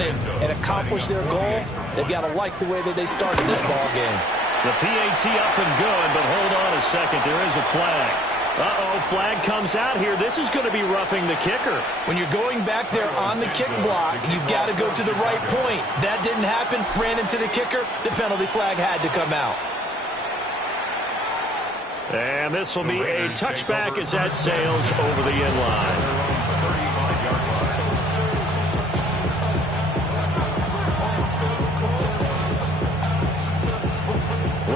run it and accomplish their goal, they've got to like the way that they started this ball game. The PAT up and good, but hold on a second. There is a flag. Uh-oh, flag comes out here. This is going to be roughing the kicker. When you're going back there on the kick block, you've got to go to the right point. That didn't happen. Ran into the kicker. The penalty flag had to come out. And this will be a touchback as that sails over the end line.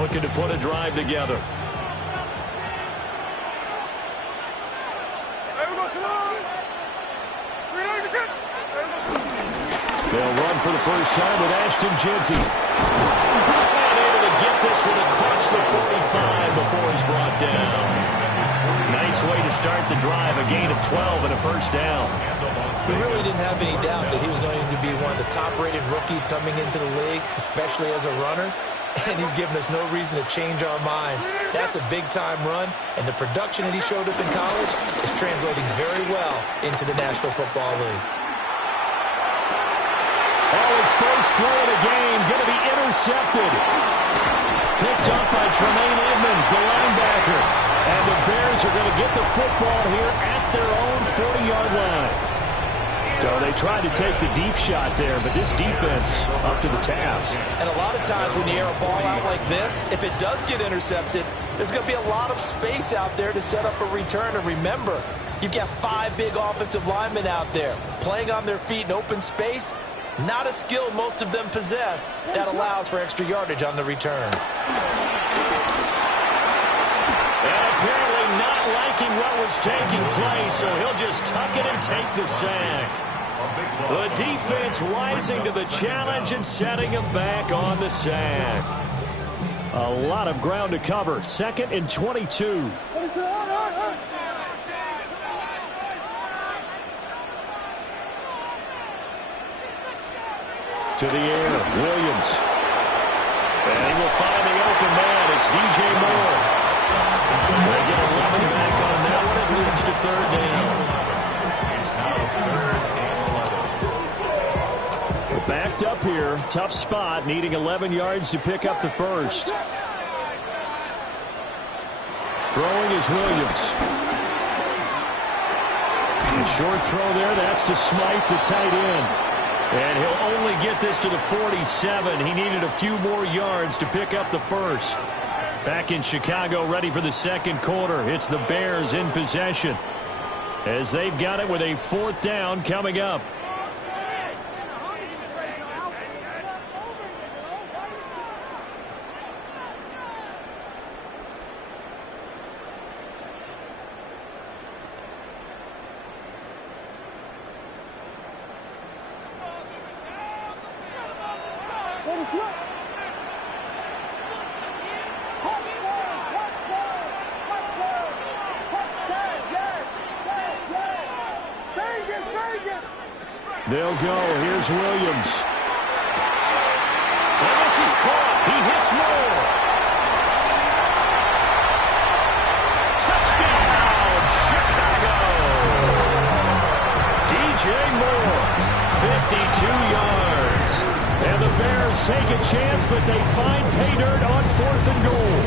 Looking to put a drive together. They'll run for the first time with Ashton Jeanty. Able to get this one across the 45 before he's brought down. Nice way to start the drive. A gain of 12 and a first down. We really didn't have any doubt that he was going to be one of the top-rated rookies coming into the league, especially as a runner. And he's given us no reason to change our minds. That's a big-time run, and the production that he showed us in college is translating very well into the National Football League. Oh, his first throw of the game going to be intercepted. Picked up by Tremaine Edmonds, the linebacker. And the Bears are going to get the football here at their own 40-yard line. So they tried to take the deep shot there, but this defense up to the task. And a lot of times when you air a ball out like this, if it does get intercepted, there's going to be a lot of space out there to set up a return. And remember, you've got 5 big offensive linemen out there playing on their feet in open space. Not a skill most of them possess that allows for extra yardage on the return. And apparently not liking what was taking place, so he'll just tuck it and take the sack. The defense rising to the challenge and setting him back on the sack. A lot of ground to cover. 2nd and 22. To the air, Williams. And he will find the open man. It's DJ Moore. They get 11 back on that one. It leads to 3rd down. We're backed up here. Tough spot, needing 11 yards to pick up the first. Throwing is Williams. A short throw there. That's to Smythe, the tight end. And he'll only get this to the 47. He needed a few more yards to pick up the first. Back in Chicago, ready for the second quarter. It's the Bears in possession as they've got it with a 4th down coming up. They'll go. Here's Williams. And this is caught. He hits Moore. Touchdown, Chicago. DJ Moore, 52 yards. And the Bears take a chance, but they find pay dirt on 4th and goal.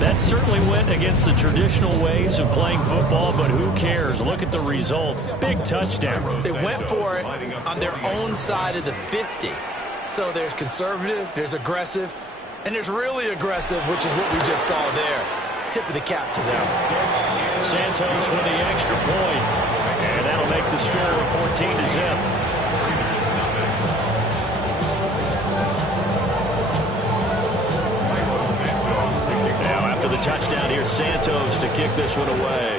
That certainly went against the traditional ways of playing football, but who cares? Look at the result. Big touchdown. They went for it on their own side of the 50. So there's conservative, there's aggressive, and there's really aggressive, which is what we just saw there. Tip of the cap to them. Santos with the extra point, and that'll make the score 14-0. The touchdown here, Santos to kick this one away.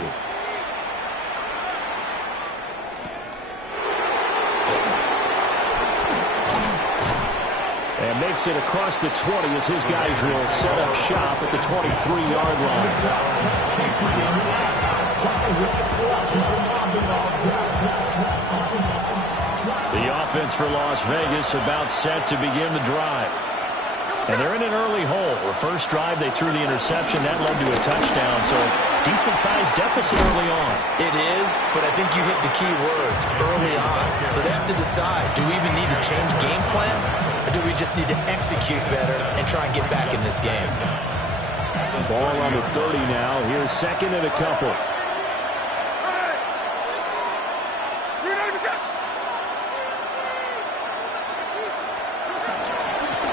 And makes it across the 20 as his guys will set up shop at the 23-yard line. The offense for Las Vegas about set to begin the drive. And they're in an early hole. The first drive, they threw the interception. That led to a touchdown. So decent-sized deficit early on. It is, but I think you hit the key words early on. So they have to decide, do we even need to change game plan, or do we just need to execute better and try and get back in this game? Ball on the 30 now. Here's second and a couple.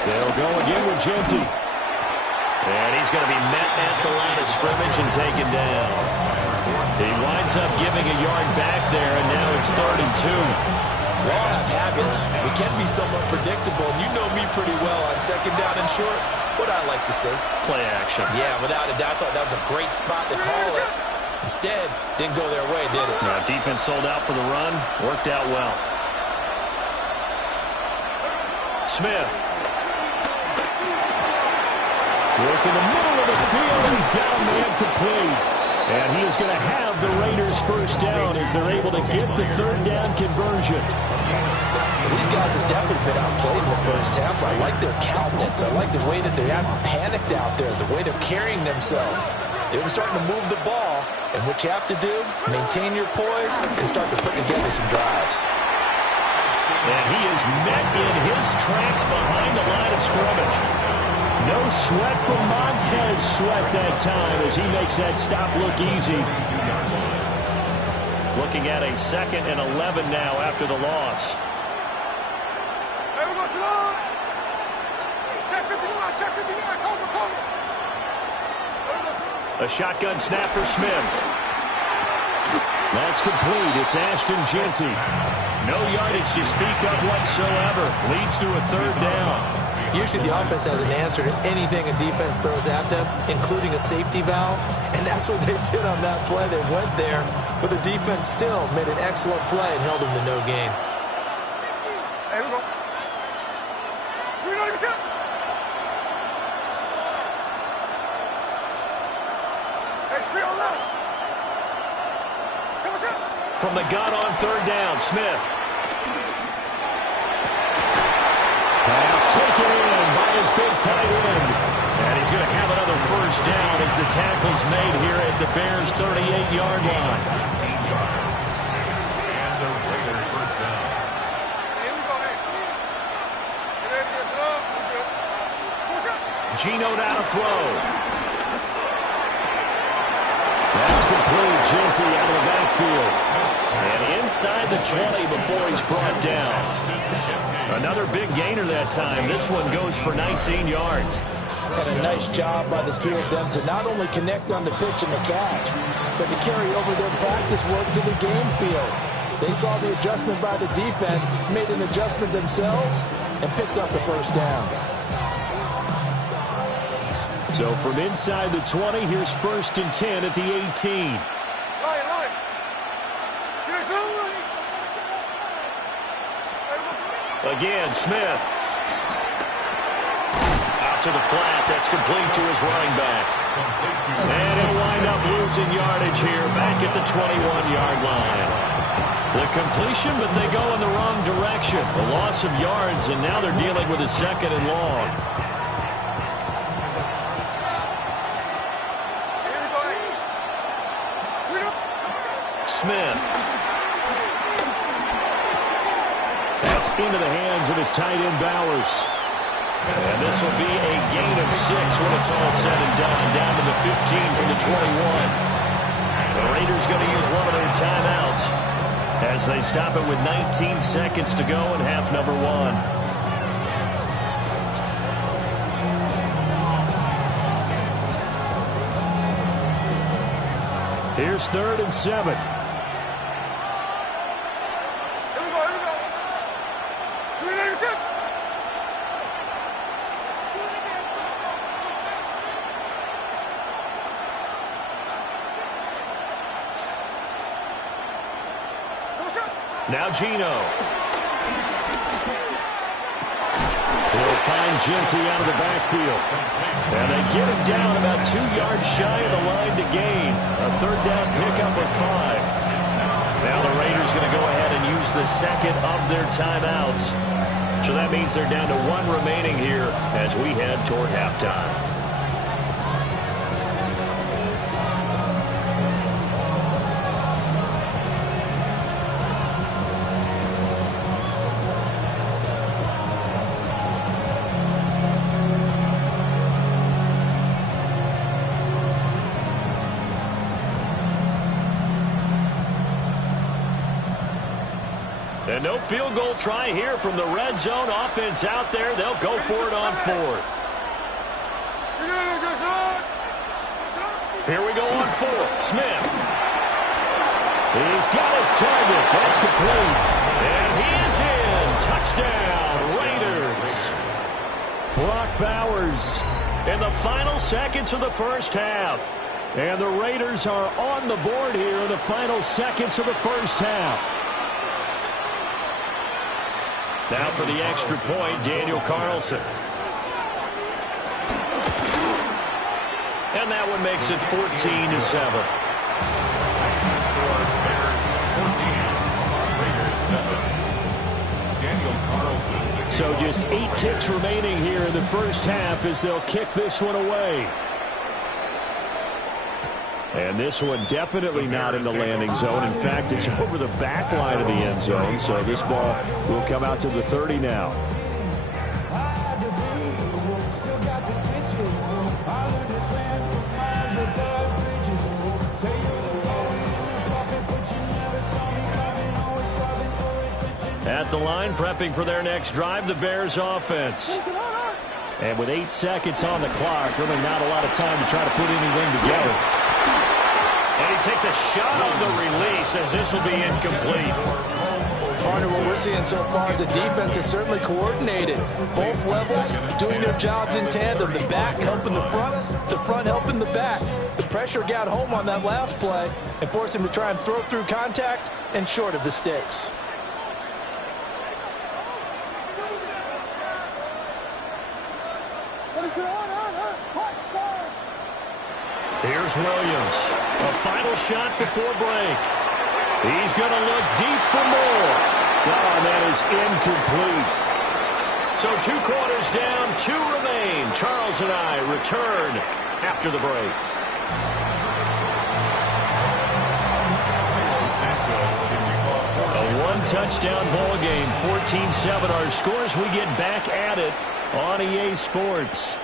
They'll go again with Genty. And he's going to be met at the line of scrimmage and taken down. He winds up giving a yard back there, and now it's 3rd and 2. We all have habits. We can be somewhat predictable. You know me pretty well on 2nd down and short. What I like to say? Play action. Yeah, without a doubt. I thought that was a great spot to call it. Instead, didn't go their way, did it? No, defense sold out for the run. Worked out well. Smith. Work in the middle of the field, and he's got a man complete. And he is going to have the Raiders first down as they're able to get the 3rd down conversion. These guys have definitely been outplayed in the first half, but I like their countenance. I like the way that they haven't panicked out there, the way they're carrying themselves. They were starting to move the ball, and what you have to do, maintain your poise and start to put together some drives. And he is met in his tracks behind the line of scrimmage. No sweat from Montez Sweat that time as he makes that stop look easy. Looking at a 2nd and 11 now after the loss. A shotgun snap for Smith. That's complete. It's Ashton Genty. No yardage to speak of whatsoever. Leads to a 3rd down. Usually the offense has an answer to anything a defense throws at them, including a safety valve. And that's what they did on that play. They went there, but the defense still made an excellent play and held them to no gain. Here we go. From the gun on 3rd down, Smith. Pass taken in by his big tight end. And he's going to have another first down as the tackle's made here at the Bears' 38-yard line. And the Raiders first down. Geno now to throw. That's complete. Genty out of the backfield. And inside the 20 before he's brought down. Another big gainer that time. This one goes for 19 yards. And a nice job by the two of them to not only connect on the pitch and the catch, but to carry over their practice work to the game field. They saw the adjustment by the defense, made an adjustment themselves, and picked up the first down. So from inside the 20, here's 1st and 10 at the 18. Again, Smith. Out to the flat. That's complete to his running back. And he'll wind up losing yardage here back at the 21-yard line. The completion, but they go in the wrong direction. A loss of yards, and now they're dealing with a 2nd and long. Smith. That's into the hands of his tight end, Bowers. And this will be a gain of 6 when it's all said and done. Down to the 15 from the 21. The Raiders going to use one of their timeouts as they stop it with 19 seconds to go in half number 1. Here's 3rd and 7. Now Geno. He'll find Genty out of the backfield. And they get him down about 2 yards shy of the line to gain. A 3rd down pickup of 5. Now the Raiders going to go ahead and use the 2nd of their timeouts. So that means they're down to 1 remaining here as we head toward halftime. And no field goal try here from the red zone. Offense out there. They'll go for it on fourth. Here we go on fourth. Smith. He's got his target. That's complete. And he is in. Touchdown, Raiders. Brock Bowers in the final seconds of the first half. And the Raiders are on the board here in the final seconds of the first half. Now for the extra point, Daniel Carlson. And that one makes it 14-7. So just 8 ticks remaining here in the first half as they'll kick this one away. And this one definitely not in the landing zone. In fact, it's over the back line of the end zone. So this ball will come out to the 30 now. At the line, prepping for their next drive, the Bears offense. And with 8 seconds on the clock, really not a lot of time to try to put anything together. And he takes a shot on the release as this will be incomplete. Partner, what we're seeing so far is the defense is certainly coordinated. Both levels doing their jobs in tandem. The back helping the front helping the back. The pressure got home on that last play and forced him to try and throw through contact and short of the sticks. Here's Williams. A final shot before break. He's going to look deep for more. Oh, and that is incomplete. So 2 quarters down, 2 remain. Charles and I return after the break. A 1-touchdown ball game, 14-7 our scores. We get back at it on EA Sports.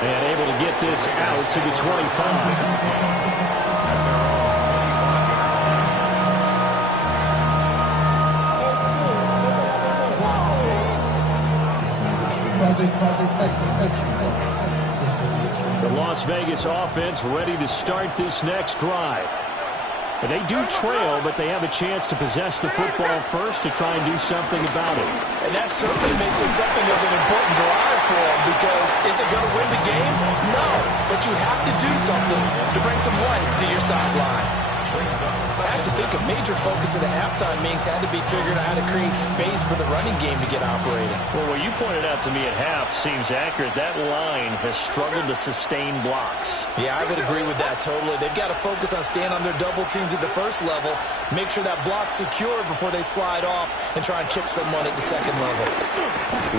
And able to get this out to the 25. The Las Vegas offense ready to start this next drive. But they do trail, but they have a chance to possess the football first to try and do something about it. And that certainly makes it something of an important drive for them, because is it going to win the game? No, but you have to do something to bring some life to your sideline. I have to think a major focus of the halftime meetings had to be figuring out how to create space for the running game to get operating. Well, what you pointed out to me at half seems accurate. That line has struggled to sustain blocks. Yeah, I would agree with that totally. They've got to focus on staying on their double teams at the first level, make sure that block's secure before they slide off and try and chip someone at the second level.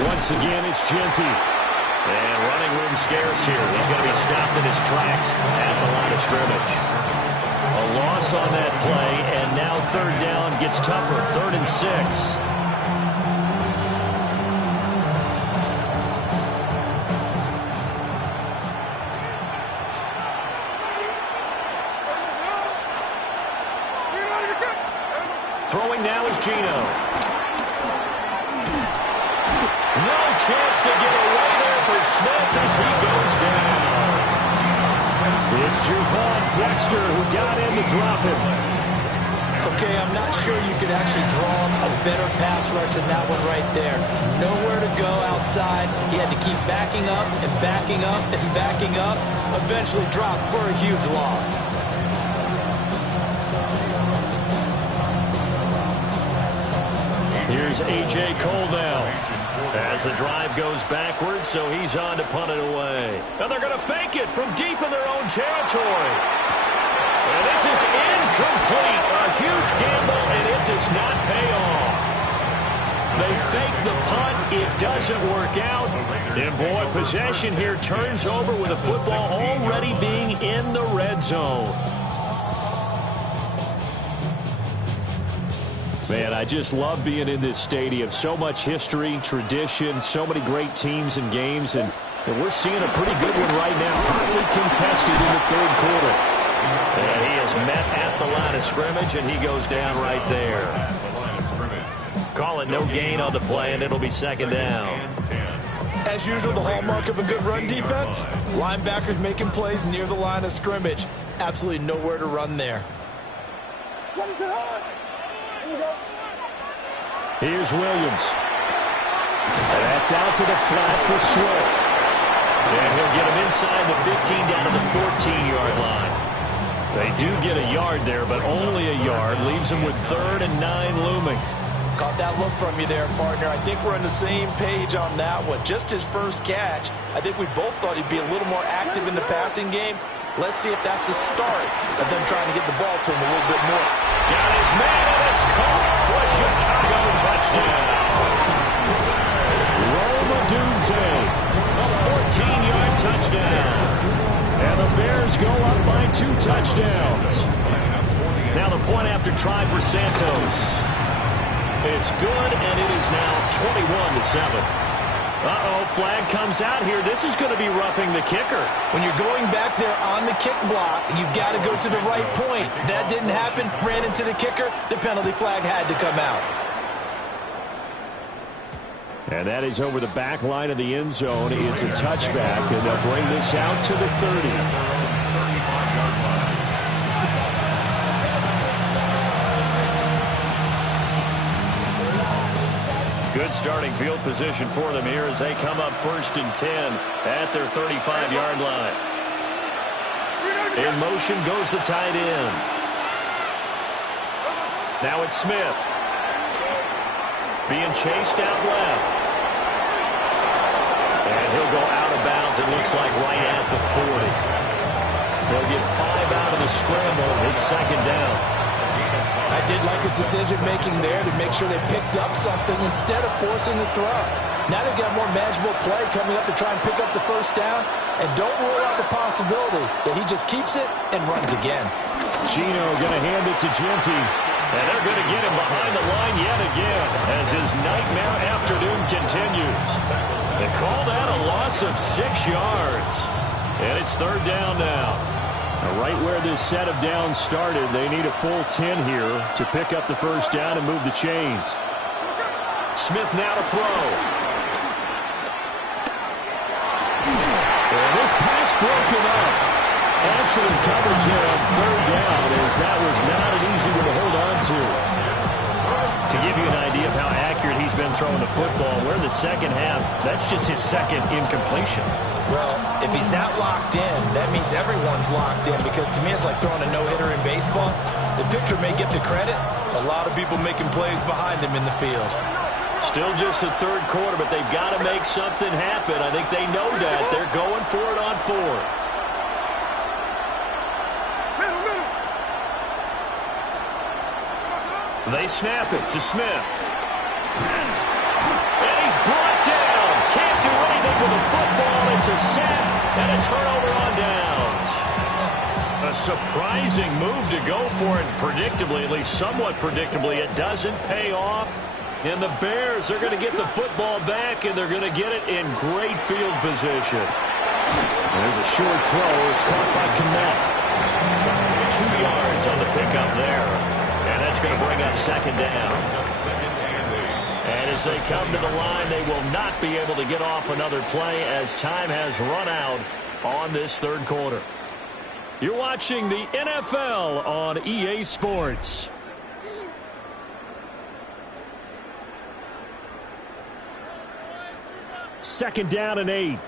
Once again, it's Genty. And running room scarce here. He's going to be stopped in his tracks at the line of scrimmage. A loss on that play, and now 3rd down gets tougher. 3rd and 6. Throwing now is Gino. No chance to get away there for Smith as he goes down. It's Javon Dexter who got in to drop him. Okay, I'm not sure you could actually draw a better pass rush than that one right there. Nowhere to go outside. He had to keep backing up and backing up and backing up. Eventually dropped for a huge loss. Here's A.J. Cole now as the drive goes backwards, so he's on to punt it away. And they're going to fake it from deep in their own territory. And this is incomplete. A huge gamble, and it does not pay off. They fake the punt. It doesn't work out. And, boy, possession here turns over with the football already being in the red zone. Man, I just love being in this stadium. So much history, tradition, so many great teams and games, and we're seeing a pretty good one right now. Hotly contested in the 3rd quarter. And he is met at the line of scrimmage, and he goes down right there. Call it no gain on the play, and it'll be second down. As usual, the hallmark of a good run defense, linebackers making plays near the line of scrimmage. Absolutely nowhere to run there. Here's Williams. And that's out to the flat for Swift. And he'll get him inside the 15 down to the 14-yard line. They do get a yard there, but only a yard. Leaves him with 3rd and 9 looming. Caught that look from you there, partner. I think we're on the same page on that one. Just his first catch. I think we both thought he'd be a little more active in the passing game. Let's see if that's the start of them trying to get the ball to him a little bit more. Got his man, and it's caught for a Chicago touchdown. Roma Dunze, a 14-yard touchdown. And the Bears go up by 2 touchdowns. Now the point after try for Santos. It's good, and it is now 21-7. Uh-oh, flag comes out here. This is going to be roughing the kicker. When you're going back there on the kick block, you've got to go to the right point. That didn't happen. Ran into the kicker. The penalty flag had to come out. And that is over the back line of the end zone. It's a touchback, and they'll bring this out to the 30. Good starting field position for them here as they come up 1st and 10 at their 35-yard line. In motion goes the tight end. Now it's Smith. Being chased out left. And he'll go out of bounds, it looks like right at the 40. They'll get 5 out of the scramble. It's second down. I did like his decision-making there to make sure they picked up something instead of forcing the throw. Now they've got more manageable play coming up to try and pick up the first down. And don't rule out the possibility that he just keeps it and runs again. Chino going to hand it to Genty. And they're going to get him behind the line yet again as his nightmare afternoon continues. They call that a loss of 6 yards. And it's 3rd down now. Right where this set of downs started, they need a full 10 here to pick up the first down and move the chains. Smith now to throw. And this pass broken up. Excellent coverage there on 3rd down, as that was not an easy one to hold on to. To give you an idea of how accurate he's been throwing the football, we're in the second half. That's just his second incompletion. Well, if he's not locked in, that means everyone's locked in, because to me it's like throwing a no-hitter in baseball. The pitcher may get the credit. A lot of people making plays behind him in the field. Still just the 3rd quarter, but they've got to make something happen. I think they know that. They're going for it on 4th. They snap it to Smith. And he's brought down. Can't do anything with the football. It's a sack and a turnover on downs. A surprising move to go for it. Predictably, at least somewhat predictably, it doesn't pay off. And the Bears are going to get the football back, and they're going to get it in great field position. There's a short throw. It's caught by Kmet. 2 yards on the pickup there. And that's going to bring up second down. And as they come to the line, they will not be able to get off another play as time has run out on this 3rd quarter. You're watching the NFL on EA Sports. Second down and 8.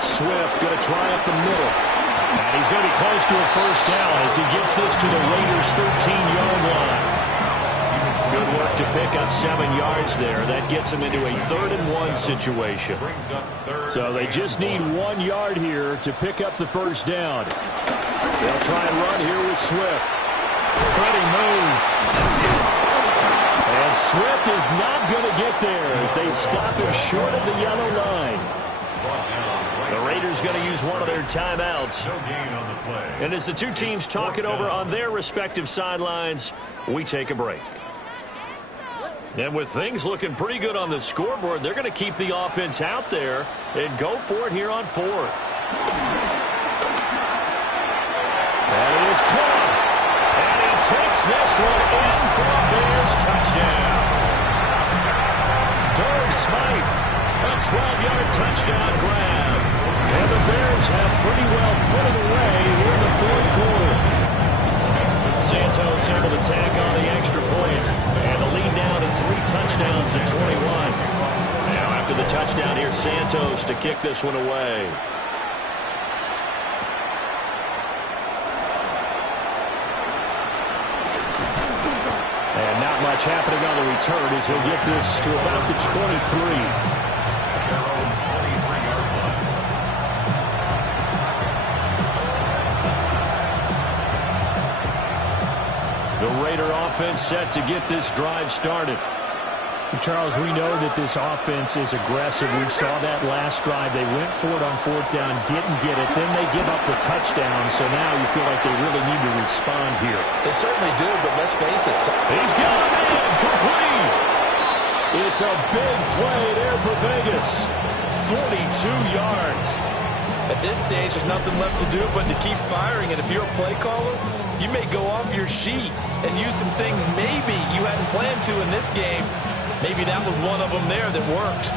Swift going to try up the middle. And he's going to be close to a first down as he gets this to the Raiders' 13-yard line. Good work to pick up 7 yards there. That gets him into a 3rd and 1 situation. So they just need 1 yard here to pick up the first down. They'll try and run here with Swift. Pretty move. And Swift is not going to get there as they stop him short of the yellow line. The Raiders going to use one of their timeouts. And as the two teams talk it over on their respective sidelines, we take a break. And with things looking pretty good on the scoreboard, they're going to keep the offense out there and go for it here on 4th. And it is caught. And he takes this one in for a Bears touchdown. Durham Smythe, a 12-yard touchdown grab. And the Bears have pretty well put it away here in the fourth quarter. Santos able to tack on the extra point. And the lead now to 3 touchdowns at 21. Now after the touchdown, here's Santos to kick this one away. And not much happening on the return as he'll get this to about the 23. The Raider offense set to get this drive started. Charles, we know that this offense is aggressive. We saw that last drive. They went for it on 4th down, didn't get it. Then they give up the touchdown. So now you feel like they really need to respond here. They certainly do, but let's face it. He's got it in, complete. It's a big play there for Vegas. 42 yards. At this stage, there's nothing left to do but to keep firing. And if you're a play caller, you may go off your sheet and use some things maybe you hadn't planned to in this game. Maybe that was one of them there that worked.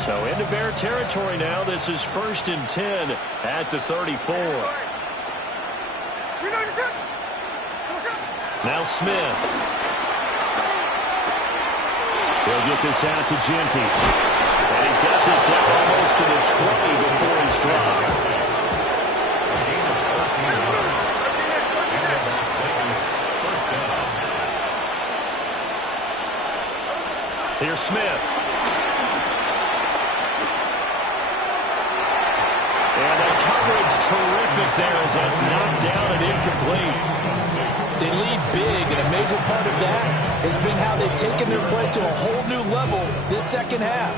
So into Bear territory now. This is 1st and 10 at the 34. Now Smith. He'll get this out to Genty. And he's got this down almost to the 20 before he's dropped. Here's Smith. And the coverage terrific there as that's knocked down and incomplete. They lead big, and a major part of that has been how they've taken their play to a whole new level this second half.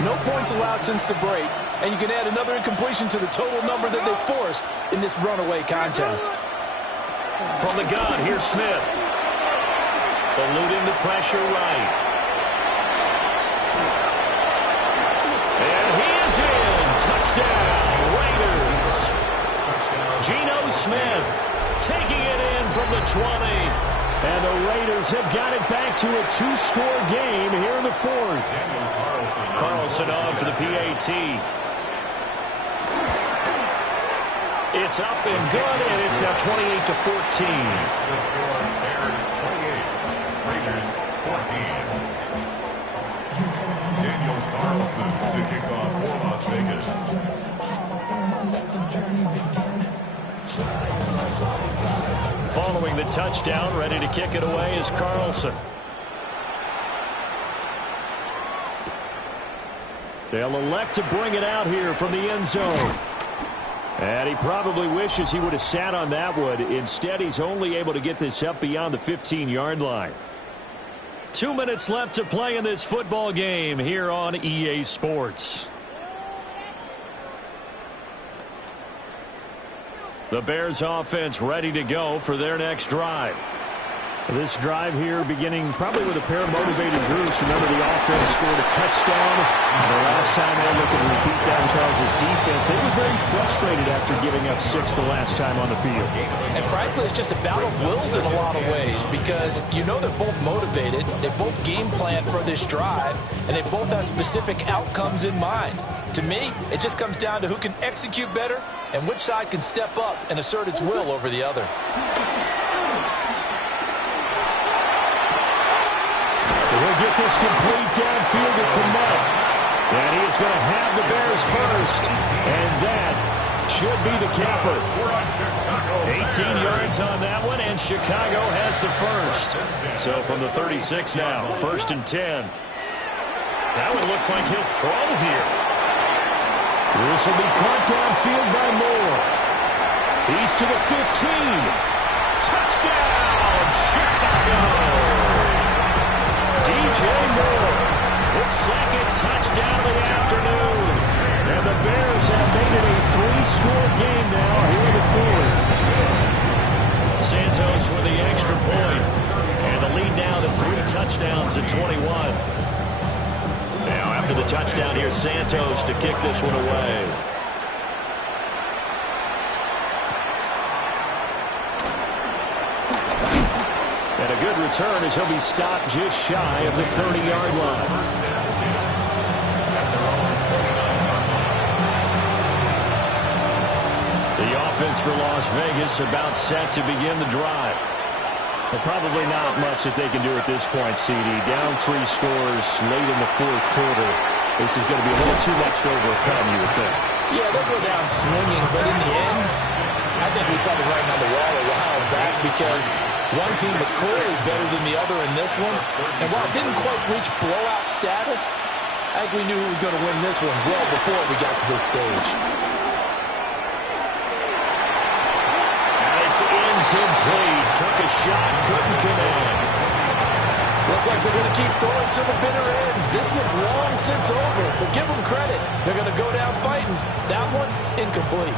No points allowed since the break, and you can add another incompletion to the total number that they forced in this runaway contest. From the gun, here's Smith. Eluding the pressure right. And he is in. Touchdown, Raiders. Geno Smith taking it in from the 20. And the Raiders have got it back to a 2-score game here in the 4th. Carlson on for the PAT. It's up and good, and it's now 28-14. The score, Bears 28, Raiders 14. Daniel Carlson to kick off for Las Vegas. Following the touchdown, ready to kick it away is Carlson. They'll elect to bring it out here from the end zone. And he probably wishes he would have sat on that one. Instead, he's only able to get this up beyond the 15-yard line. 2 minutes left to play in this football game here on EA Sports. The Bears offense ready to go for their next drive. This drive here beginning probably with a pair of motivated groups. Remember, the offense scored a touchdown. And the last time they were looking to beat down Charles' defense, they were very frustrated after giving up 6 the last time on the field. And frankly, it's just a battle of wills in a lot of ways because you know they're both motivated. They both game plan for this drive, and they both have specific outcomes in mind. To me, it just comes down to who can execute better and which side can step up and assert its will over the other. He'll get this complete downfield to Komet. And he is going to have the Bears first. And that should be the capper. 18 yards on that one, and Chicago has the first. So from the 36 now, 1st and 10. That one looks like he'll throw here. This will be caught downfield by Moore. He's to the 15. Touchdown, Chicago. DJ Moore, his second touchdown of the afternoon. And the Bears have made it a 3-score game now here in the 4th. Santos with the extra point. And the lead now to 3 touchdowns at 21. Now after the touchdown, here's Santos to kick this one away. And a good return as he'll be stopped just shy of the 30-yard line. The offense for Las Vegas about set to begin the drive. But probably not much that they can do at this point, CD. Down 3 scores late in the fourth quarter. This is going to be a little too much to overcome, you would think. Yeah, they'll go down swinging, but in the end, I think we saw the writing on the wall a while back because one team was clearly better than the other in this one. And while it didn't quite reach blowout status, I think we knew who was going to win this one well before we got to this stage. Incomplete. Took a shot, couldn't connect. Looks like they're going to keep throwing to the bitter end. This one's long since over, but give them credit. They're going to go down fighting. That one, incomplete.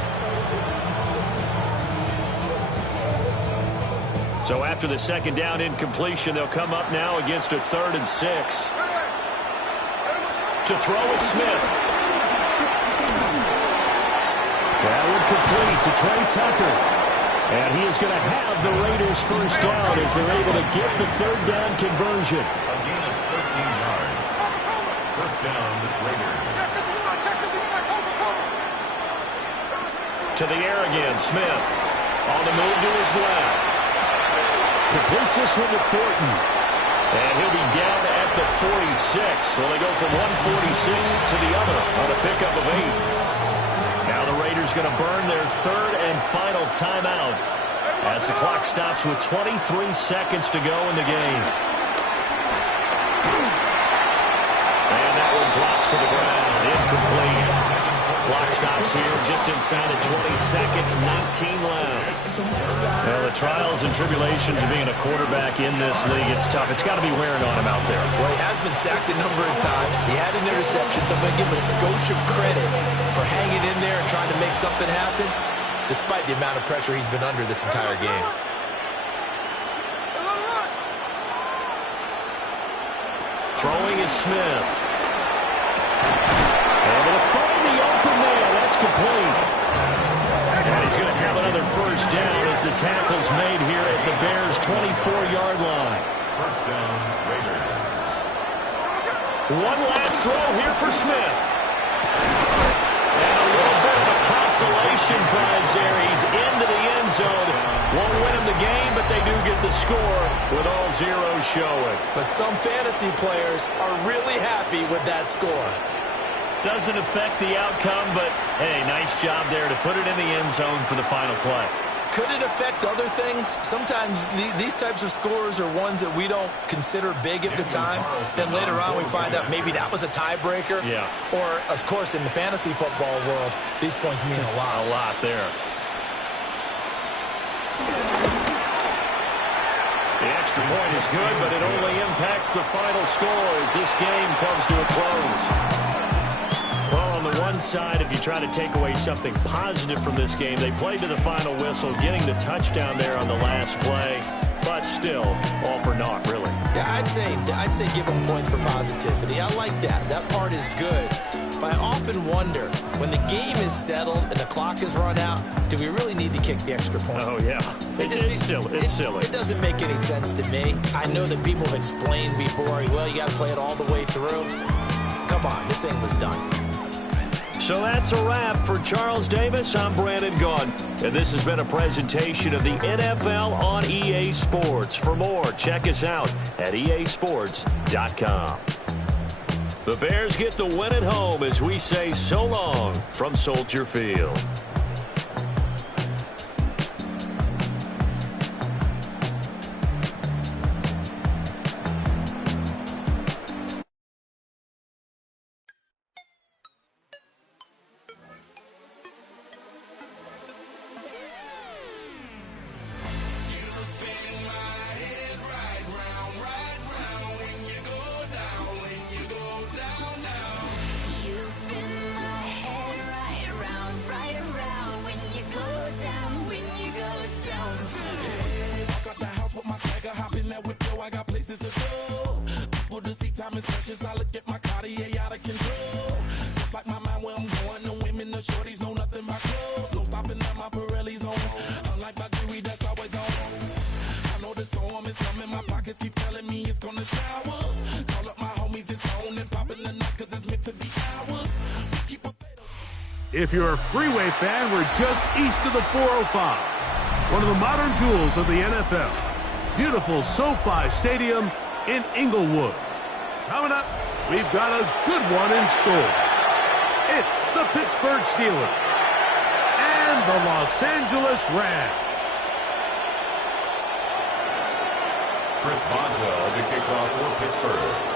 So after the second down incompletion, they'll come up now against a 3rd and 6. To throw is Smith. That one complete to Trey Tucker. And he is going to have the Raiders first down as they're able to get the 3rd down conversion. A gain of 13 yards. First down, Raiders. To the air again, Smith. On the move to his left. Completes this one to Thornton. And he'll be down at the 46. Well, they go from 146 to the other on a pickup of 8. Now the Raiders going to burn their 3rd and final timeout as the clock stops with 23 seconds to go in the game. And that one drops to the ground. Incomplete. Clock stops here just inside of 20 seconds. 19 left. Well, the trials and tribulations of being a quarterback in this league, it's tough. It's got to be wearing on him out there. Well, he has been sacked a number of times. He had an interception, so I'm going to give him a skosh of credit for hanging in there and trying to make something happen, despite the amount of pressure he's been under this entire game. Throwing is Smith. Able to find the open man. That's complete. And he's going to have another first down as the tackle's made here at the Bears' 24-yard line. First down, Raiders. One last throw here for Smith. And a little bit of a consolation prize there. He's into the end zone. Won't win him the game, but they do get the score with all zeros showing. But some fantasy players are really happy with that score. Doesn't affect the outcome, but, hey, nice job there to put it in the end zone for the final play. Could it affect other things? Sometimes these types of scores are ones that we don't consider big at the time. Then later on we find out maybe that was a tiebreaker. Yeah. Or, of course, in the fantasy football world, these points mean a lot. A lot there. The extra point is good, but it only impacts the final score as this game comes to a close. Well, on the one side, if you try to take away something positive from this game, they played to the final whistle, getting the touchdown there on the last play, but still, all for naught, really. Yeah, I'd say give them points for positivity. I like that. That part is good. But I often wonder, when the game is settled and the clock is run out, do we really need to kick the extra point? Oh, yeah. It's silly. It's silly. It doesn't make any sense to me. I know that people have explained before, well, you got to play it all the way through. Come on, this thing was done. So that's a wrap for Charles Davis. I'm Brandon Gaudin, and this has been a presentation of the NFL on EA Sports. For more, check us out at easports.com. The Bears get the win at home as we say so long from Soldier Field. Unlike my theory that's always on. I know the storm is coming, my If you're a freeway fan, we're just east of the 405. One of the modern jewels of the NFL. Beautiful SoFi Stadium in Inglewood. Coming up, we've got a good one in store. It's the Pittsburgh Steelers and the Los Angeles Rams. Chris Boswell to kick off for Pittsburgh.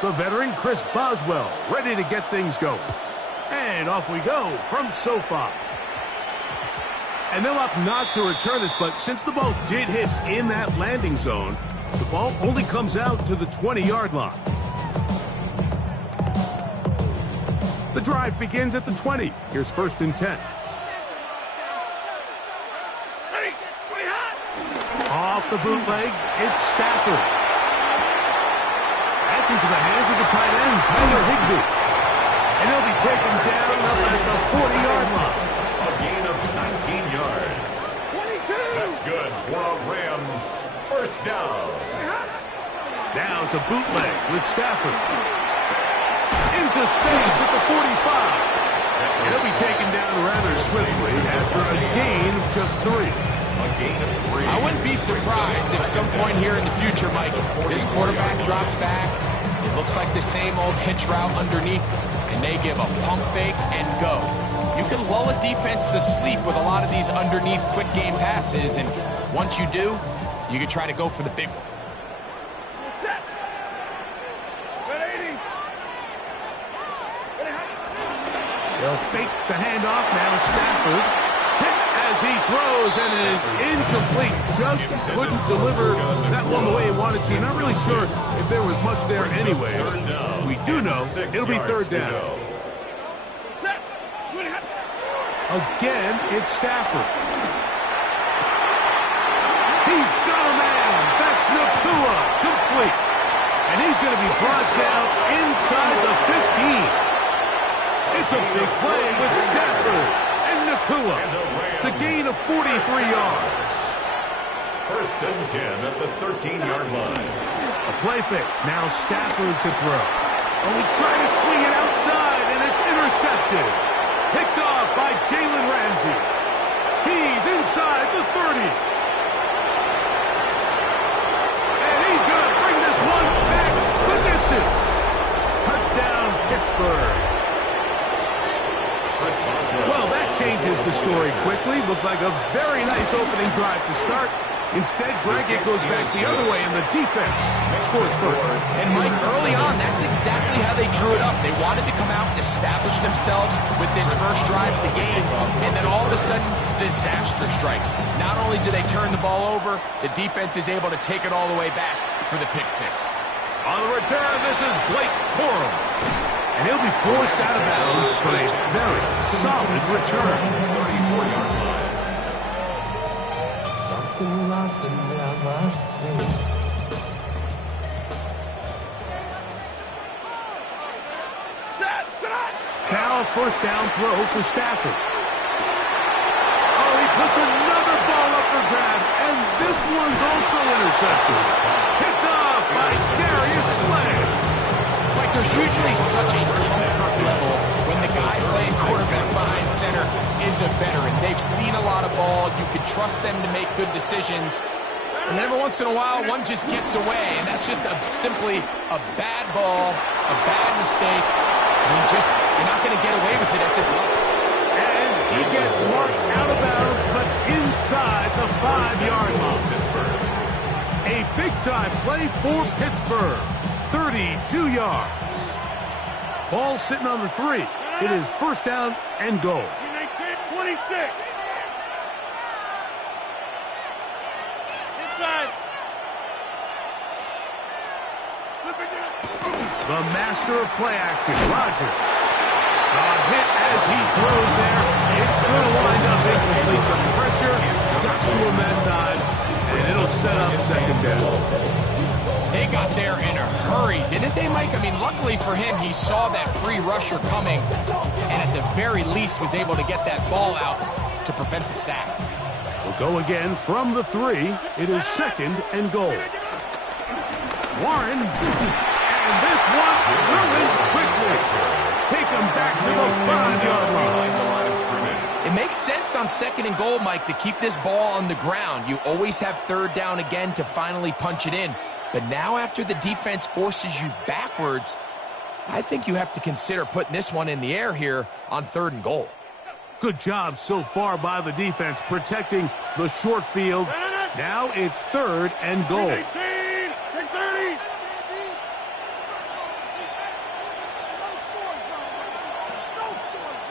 The veteran Chris Boswell ready to get things going. And off we go from SoFi. And they'll opt not to return this, but since the ball did hit in that landing zone, the ball only comes out to the 20-yard line. The drive begins at the 20. Here's 1st and 10. Off the bootleg, it's Stafford. That's into the hands of the tight end, Tyler Higbee. And he'll be taken down up at the 40-yard line. A gain of 19 yards. 22. That's good for a Rams first down. Now to bootleg with Stafford. Into space at the 45. And he'll be taken down rather swiftly after a gain of just 3. A gain of 3. I wouldn't be surprised if some point here in the future, Mike, this quarterback drops back. It looks like the same old hitch route underneath, and they give a pump fake and go. You can lull a defense to sleep with a lot of these underneath quick game passes, and once you do, you can try to go for the big one. They'll fake the handoff now. Stafford hit as he throws, and it is incomplete. Just couldn't deliver that one the way he wanted to. Not really sure if there was much there anyway. We do know it'll be 3rd down. Again, it's Stafford. He's got a man. That's Nakua, complete. And he's going to be brought down inside the 15. It's a big play with Stafford and Nakua. It's a gain of 43 yards. 1st and 10 at the 13-yard line. A play fake. Now Stafford to throw. Oh, he tried to swing it outside, and it's intercepted. Picked off by Jalen Ramsey. He's inside the 30. And he's going to bring this one back the distance. Touchdown, Pittsburgh. Well, that changes the story quickly. Looked like a very nice opening drive to start. Instead, Greg, it goes back the other way, and the defense scores first. And, Mike, early on, that's exactly how they drew it up. They wanted to come out and establish themselves with this first drive of the game, and then all of a sudden, disaster strikes. Not only do they turn the ball over, the defense is able to take it all the way back for the pick six. On the return, this is Blake Corum. And he'll be forced out of bounds, but a very solid return. 34-yard line. Something lost and never seen. Now a 1st down throw for Stafford. Oh, he puts another ball up for grabs, and this one's also intercepted. Picked off by Darius Slay. Like, there's usually such a comfort level when the guy playing quarterback behind center is a veteran. They've seen a lot of ball. You can trust them to make good decisions. And then every once in a while, one just gets away, and that's just simply a bad ball, a bad mistake. I mean, you're not going to get away with it at this level. And he gets marked out of bounds, but inside the 5-yard line. A big-time play for Pittsburgh. 32 yards. Ball sitting on the 3. It is 1st down and goal. 26. Inside. The master of play action, Rodgers. Hit as he throws there. It's going to wind up incomplete. The pressure got to him that time, and it'll set up 2nd down. They got there in a hurry, didn't they, Mike? I mean, luckily for him, he saw that free rusher coming, and at the very least was able to get that ball out to prevent the sack. We'll go again from the 3. It is 2nd and goal. Warren And this one ruined quickly. Take him back to the 5-yard line. It makes sense on 2nd and goal, Mike, to keep this ball on the ground. You always have 3rd down again to finally punch it in. But now after the defense forces you backwards, I think you have to consider putting this one in the air here on 3rd and goal. Good job so far by the defense protecting the short field. Now it's 3rd and goal. 18, check 30.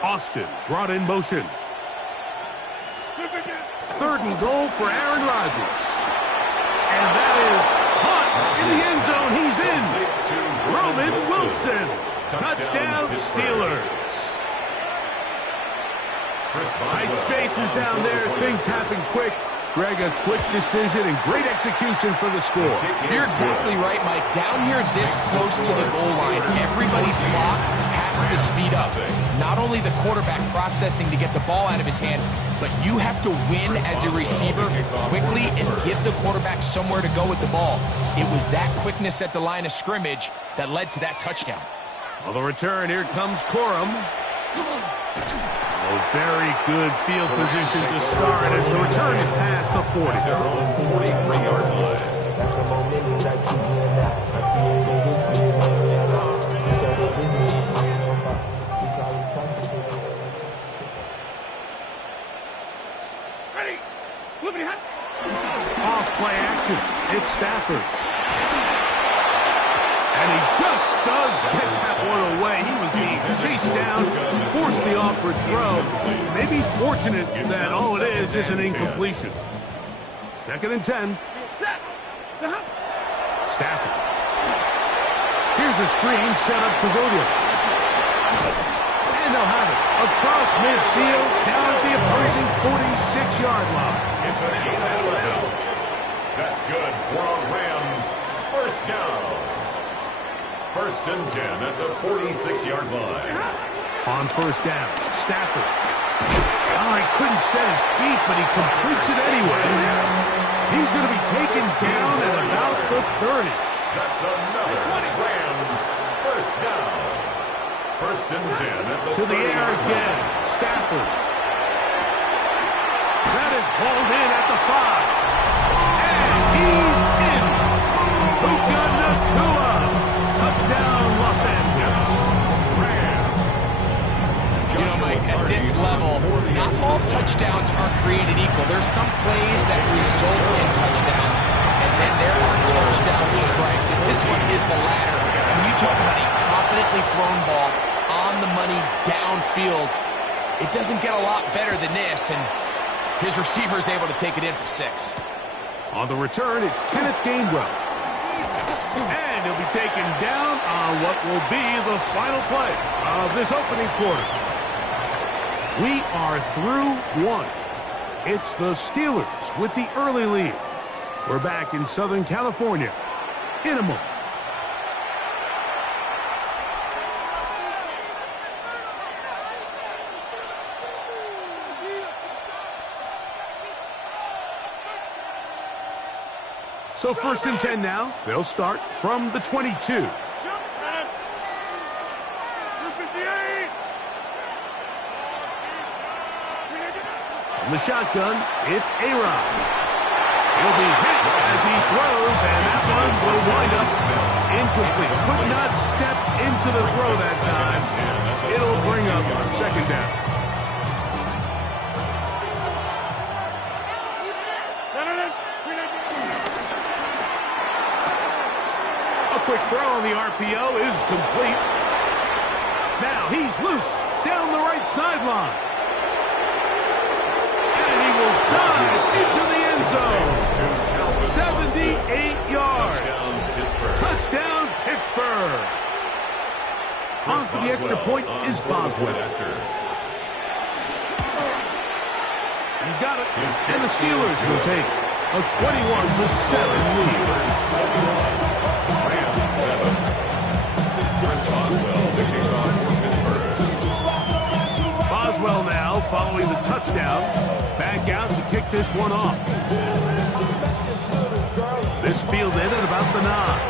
Austin brought in motion. 3rd and goal for Aaron Rodgers. And that is caught in the end zone. He's in. Roman Wilson. Touchdown Steelers. Tight spaces down there. Things happen quick. Greg, a quick decision and great execution for the score. You're exactly right, Mike. Down here this close to the goal line, everybody's clock has to speed up. Not only the quarterback processing to get the ball out of his hand, but you have to win as a receiver quickly and give the quarterback somewhere to go with the ball. It was that quickness at the line of scrimmage that led to that touchdown. On the return, here comes Corum. A very good field position to start as the return is past the 40. 43-yard line. Ready. Flippity hot. Off play action. It's Stafford. And he just does get that one away. He was being chased down, forced the awkward throw. Maybe he's fortunate that all it is an incompletion. 2nd and 10. Stafford. Here's a screen set up to Williams. And they'll have it across midfield, down at the opposing 46-yard line. It's a gain of 11. That's good for our Rams. 1st down. 1st and 10 at the 46-yard line. On 1st down, Stafford. Oh, he couldn't set his feet, but he completes it anyway. He's going to be taken down at about the 30. That's another Rams 1st down. 1st and 10 at the To the air again, Stafford. That is hauled in at the 5. And he's in. Puka Nacua. Touchdown, Los Angeles. You know, Mike, at this level, not all touchdowns are created equal. There's some plays that result in touchdowns, and then there are touchdown strikes. And this one is the latter. When you talk about a confidently thrown ball on the money downfield, it doesn't get a lot better than this, and his receiver is able to take it in for 6. On the return, it's Kenneth Gainwell. And he'll be taken down on what will be the final play of this opening quarter. We are through 1. It's the Steelers with the early lead. We're back in Southern California in a moment. So 1st and 10 now. They'll start from the 22. From the shotgun, it's A-Rod. He'll be hit as he throws, and that one will wind up incomplete. Could not step into the throw that time. It'll bring up 2nd down. Quick throw on the RPO is complete. Now he's loose down the right sideline. And he will dive into the end zone. 78 yards. Touchdown, Pittsburgh. On for the extra point is Boswell. He's got it. And the Steelers will take a 21-7 lead. Boswell now following the touchdown. Back out to kick this one off. This fielded at about the 9.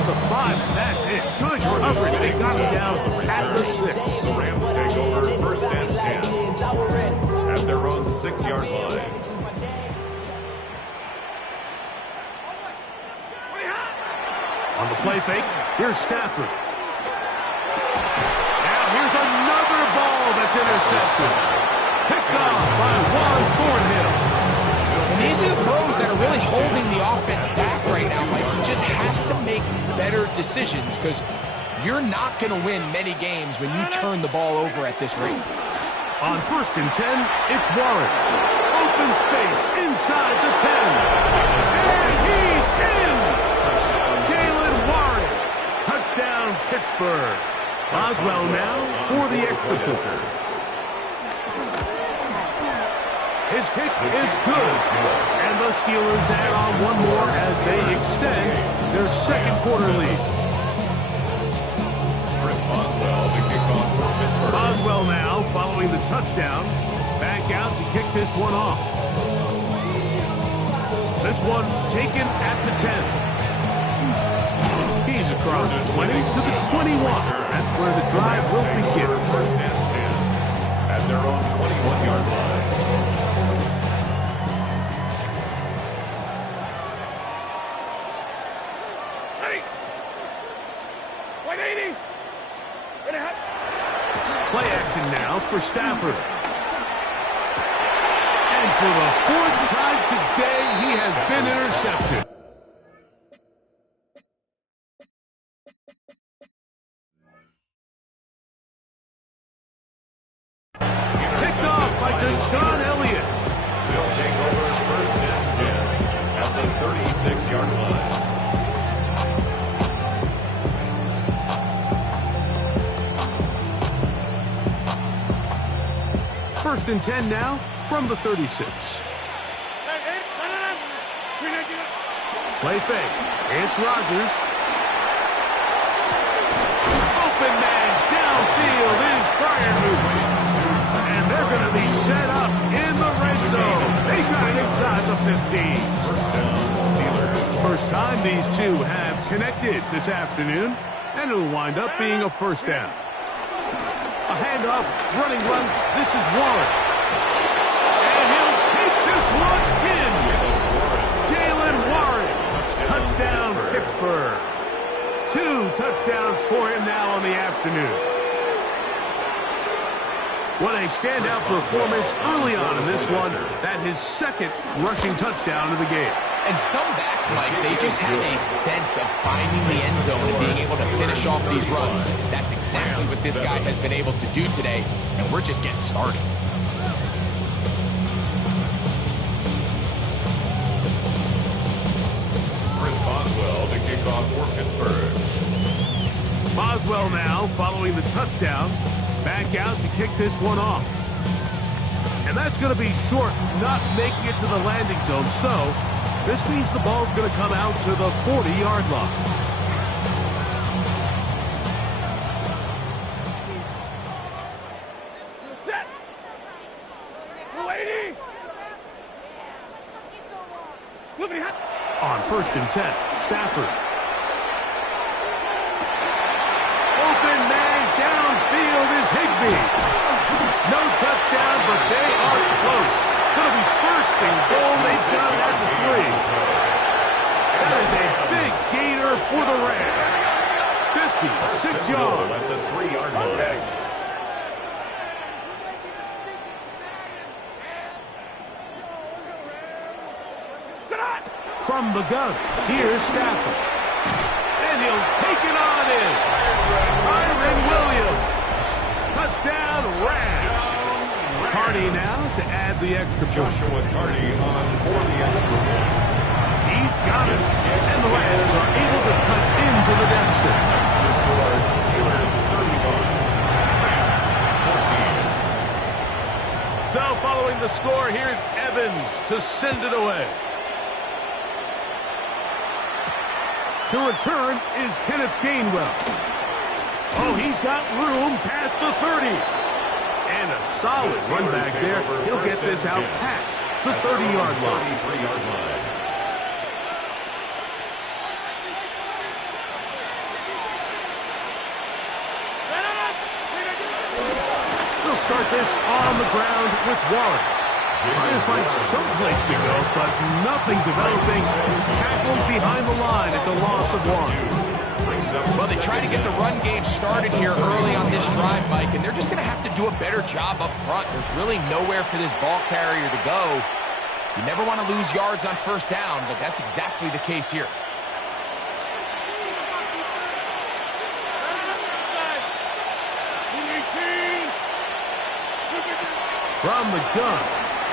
at the 5, and that's it. Good coverage. They got him down at the 6. The Rams take over first and 10 at their own 6-yard line. On the play fake, here's Stafford. Now here's another ball that's intercepted. Picked off by Juan Thornhill. And these are the throws that are really holding the offense back right now. Like, he just has to make better decisions because you're not going to win many games when you turn the ball over at this rate. On first and 10, it's Warren. Open space inside the 10. And he's in! Jalen Warren. Touchdown, Pittsburgh. Boswell now for the extra point. His kick is good. And the Steelers add on one more as they extend their second quarter lead. Chris Boswell, the kickoff for Pittsburgh. Boswell now following the touchdown. Back out to kick this one off. This one taken at the 10. He's across the 20 to the 21. That's where the drive will begin. First and 10 at their own 21-yard line. Play action now for Stafford. And for the 4th time today, he has been intercepted. Picked off by Deshaun Elliott. They'll take over first and 10 at the 36-yard line. First and 10 now from the 36. Play fake. It's Rodgers. Open man downfield is Freiermuth. And they're going to be set up in the red zone. They got it inside the 15. First down, Steelers. First time these two have connected this afternoon, and it'll wind up being a first down. A handoff, running run. This is Warren. And he'll take this one in. Jalen Warren. Touchdown, Pittsburgh. 2 touchdowns for him now on the afternoon. What a standout performance early on in this one. That his second rushing touchdown of the game. And some backs, Mike, they just have a sense of finding the end zone and being able to finish off these runs. That's exactly what this guy has been able to do today, and we're just getting started. Chris Boswell, the kickoff for Pittsburgh. Boswell now following the touchdown. Back out to kick this one off. And that's going to be short, not making it to the landing zone. So this means the ball's going to come out to the 40-yard line. Set. Lady. On first and 10, Stafford. Open man downfield is Higbee. No touchdown, but they are close. Going to be first and goal. They've got it at the 3. That is a big gainer for the Rams. 56 yards. At the 3-yard line. From the gun, here's Stafford. And he'll take it on in. Kyren Williams. Touchdown, Rams. Carney now to add the extra point. Joshua Carney on for the extra point. He's got it. And the Rams are able to cut into the deficit. That's the score. Steelers 31. Rams 14. So following the score, here's Evans to send it away. To return is Kenneth Gainwell. Oh, he's got room past the 30. And a solid run back there. He'll get this out past the 30-yard line. 33-yard line. start this on the ground with Warren. Trying to find some place to go, but nothing developing. Tackled behind the line. It's a loss of 1. Well, they try to get the run game started here early on this drive, Mike, and they're just going to have to do a better job up front. There's really nowhere for this ball carrier to go. You never want to lose yards on first down, but that's exactly the case here. From the gun,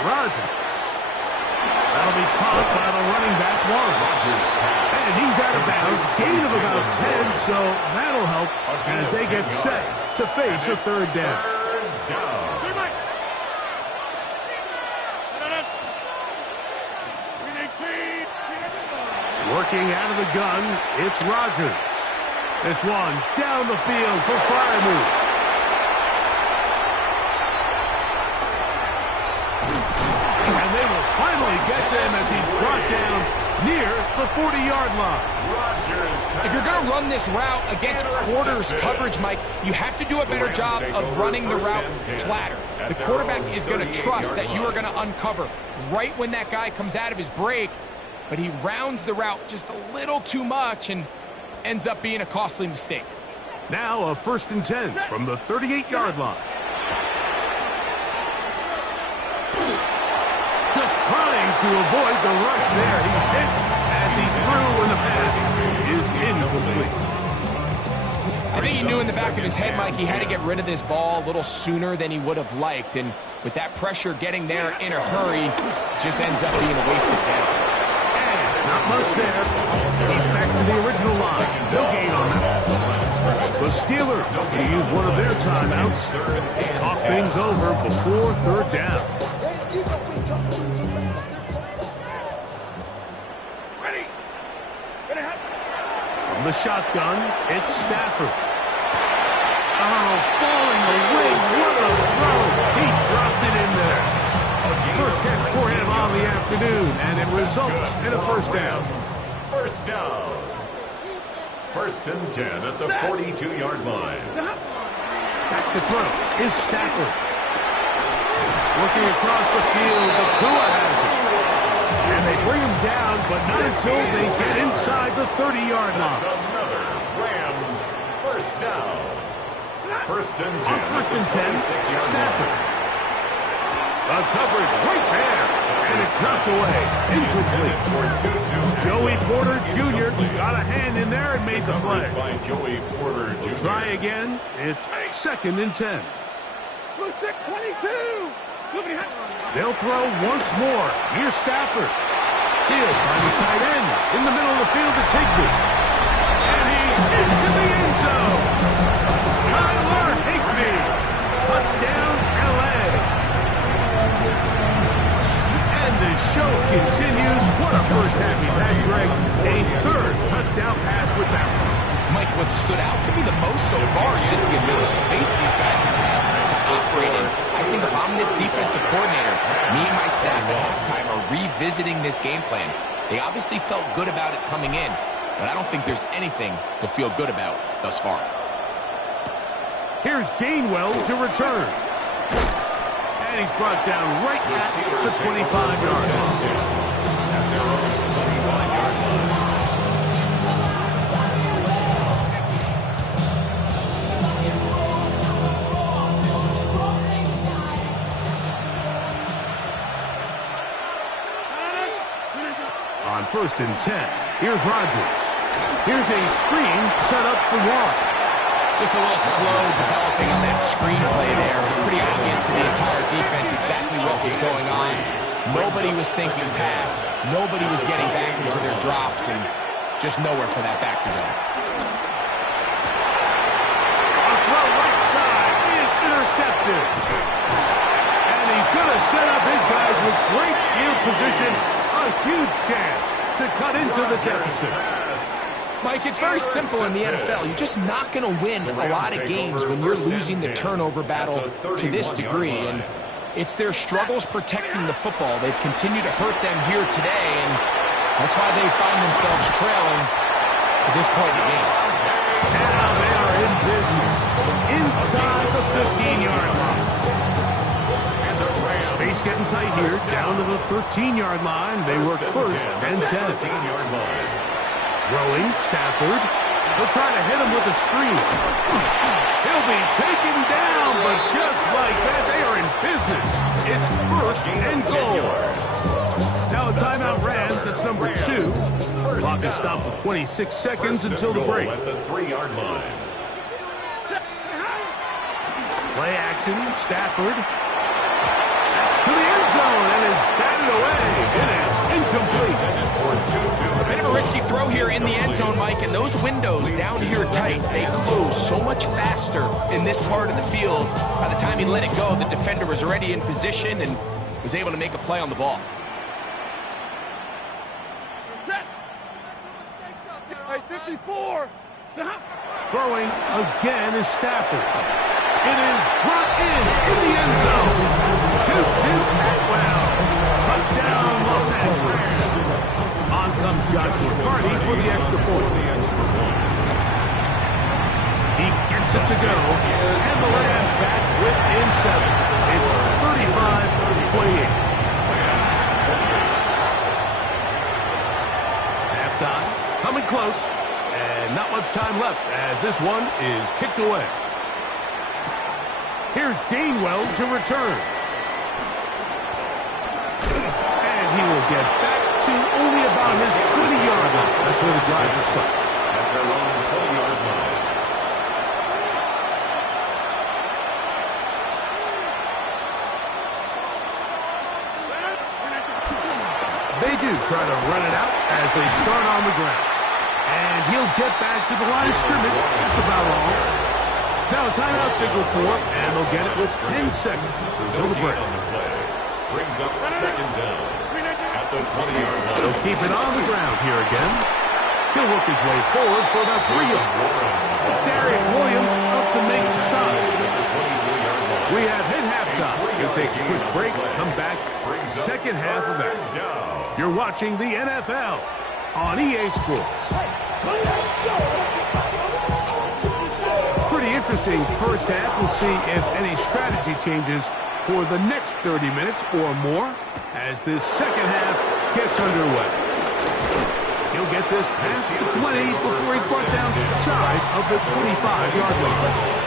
Rodgers. That'll be caught by the running back, Warren. And he's out of bounds, gain of about 10, so that'll help as they get set to face a third down. Working out of the gun, it's Rodgers. This one down the field for Freiermuth. And they will finally get to him as he's brought down near the 40-yard line. If you're going to run this route against quarters coverage, Mike, you have to do a better job of running the route flatter. The quarterback is going to trust that you are going to uncover right when that guy comes out of his break, but he rounds the route just a little too much and ends up being a costly mistake. Now a 1st and 10 from the 38-yard line. Just trying to avoid the rush there. He's hit as he threw, and the pass is incomplete. I think he knew in the back of his head, Mike, he had to get rid of this ball a little sooner than he would have liked. And with that pressure getting there in a hurry, just ends up being a wasted down. And not much there. He's back to the original line. No gain on that. The Steelers going to use one of their timeouts. Talk things over before third down. From the shotgun, it's Stafford. Oh, falling away. What a throw. He drops it in there. First catch for him on the afternoon, and it results in a first down. First down. 1st and 10 at the 42-yard line. Back to throw is Stafford. Looking across the field, the Tua has it. And they bring him down, but not until they get inside the 30-yard line. That's another Rams first down. 1st and 10. On 1st and 10, Stafford. The coverage right there, and it's knocked away. Incomplete. Joey Porter Jr. got a hand in there and made the play. By Joey Porter Jr. Try again. It's 2nd and 10. They'll throw once more. Here's Stafford. He'll find the tight end in the middle of the field to Higbee. And he's into the end zone. Tyler Higbee. Touchdown, L.A. And the show continues. What a first half he's had, Greg. A 3rd touchdown pass with that one. Mike, what stood out to me the most so far is just the amount of space these guys have had to operate in. I think if I'm this defensive coordinator, me and my staff at halftime are revisiting this game plan. They obviously felt good about it coming in, but I don't think there's anything to feel good about thus far. Here's Gainwell to return. And he's brought down right at the 25-yard line. On 1st and 10, here's Rodgers. Here's a screen set up for Warren. Just a little slow developing on that screen play there. It was pretty obvious to the entire defense exactly what was going on. Nobody was thinking pass. Nobody was getting back into their drops, and just nowhere for that back to go. A throw right side is intercepted. And he's going to set up his guys with great field position. A huge chance to cut into the deficit. Mike, it's very simple in the NFL. You're just not going to win a lot of games when you're losing the turnover battle to this degree. And it's their struggles protecting the football. They've continued to hurt them here today, and that's why they find themselves trailing at this point in the game. Now they are in business inside the 15-yard line. It's getting tight here, down to the 13-yard line. They work first and 10. 13-yard line. Throwing, Stafford. They'll try to hit him with a screen. He'll be taken down, but just like that, they are in business. It's first and goal. Now a timeout Rams, that's number 2. Clock is stopped with 26 seconds until the break. At the 3-yard line. Play action, Stafford. To the end zone, and is batted away. It is incomplete. A bit of a risky throw here in the end zone, Mike, and those windows down here tight, they close so much faster in this part of the field. By the time he let it go, the defender was already in position and was able to make a play on the ball. Hey, 54. Throwing again is Stafford. It is brought in the end zone. 2-2 Atwell. Touchdown, Los Angeles. On comes Joshua Carty for the extra point. He gets it to go, and the Rams back within 7. It's 35-28. Halftime, coming close, and not much time left as this one is kicked away. Here's Gainwell to return. And he will get back to only about his 20-yard line. That's where the drive will start. At their own 20-yard line. They do try to run it out as they start on the ground. And he'll get back to the line of scrimmage. That's about all. Now a timeout signal for him, and they'll get it with 10 seconds until the break. Brings up second down at the 20-yard line. They'll keep it on the ground here again. He'll work his way forward for about 3 yards. It's Darius Williams up to make the stop. We have hit halftime. We'll take a quick break, come back, second half of that. You're watching the NFL on EA Sports. Pretty interesting first half. We'll see if any strategy changes for the next 30 minutes or more as this second half gets underway. He'll get this past the 20 before he's brought down shy of the 25-yard line.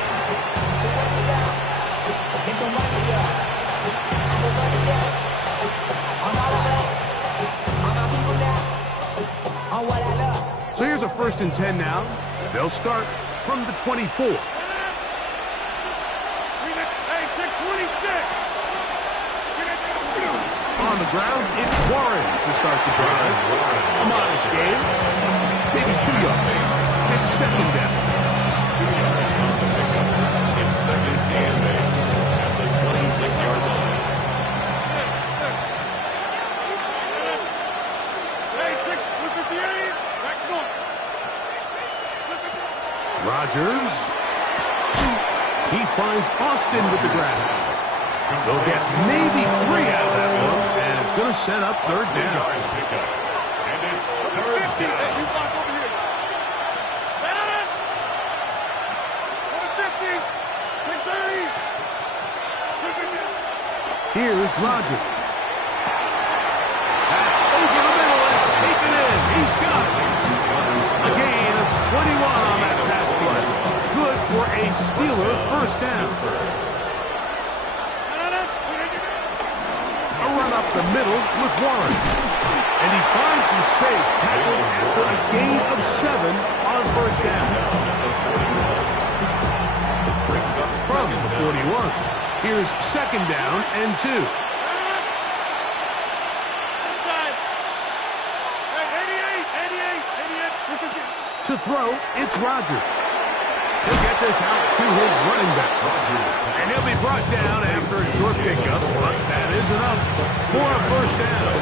So here's a 1st and 10 now. They'll start from the 24. Hey, 626. On the ground, it's Warren to start the drive. A modest gain. Maybe 2 yards. It's second down. 2 yards on the pickup. It's second and 8 at the 26-yard line. Hey, 658. Back north. Rodgers. He finds Austin with the grab. They'll get maybe 3 out of that one, and it's going to set up third down. And it's third Hey, down. you block over here. Down. 150. 630. Here's Rodgers. That's over the middle and taken in. He's got it. A gain of 21 on that pass play. Good for a Steeler first down. A run up the middle with Warren. And he finds some space, tackled after a gain of 7 on first down. From the 41. Here's second down and 2. To throw, it's Rodgers. He'll get this out to his running back. And he'll be brought down after a short pickup, but that is enough for a first down.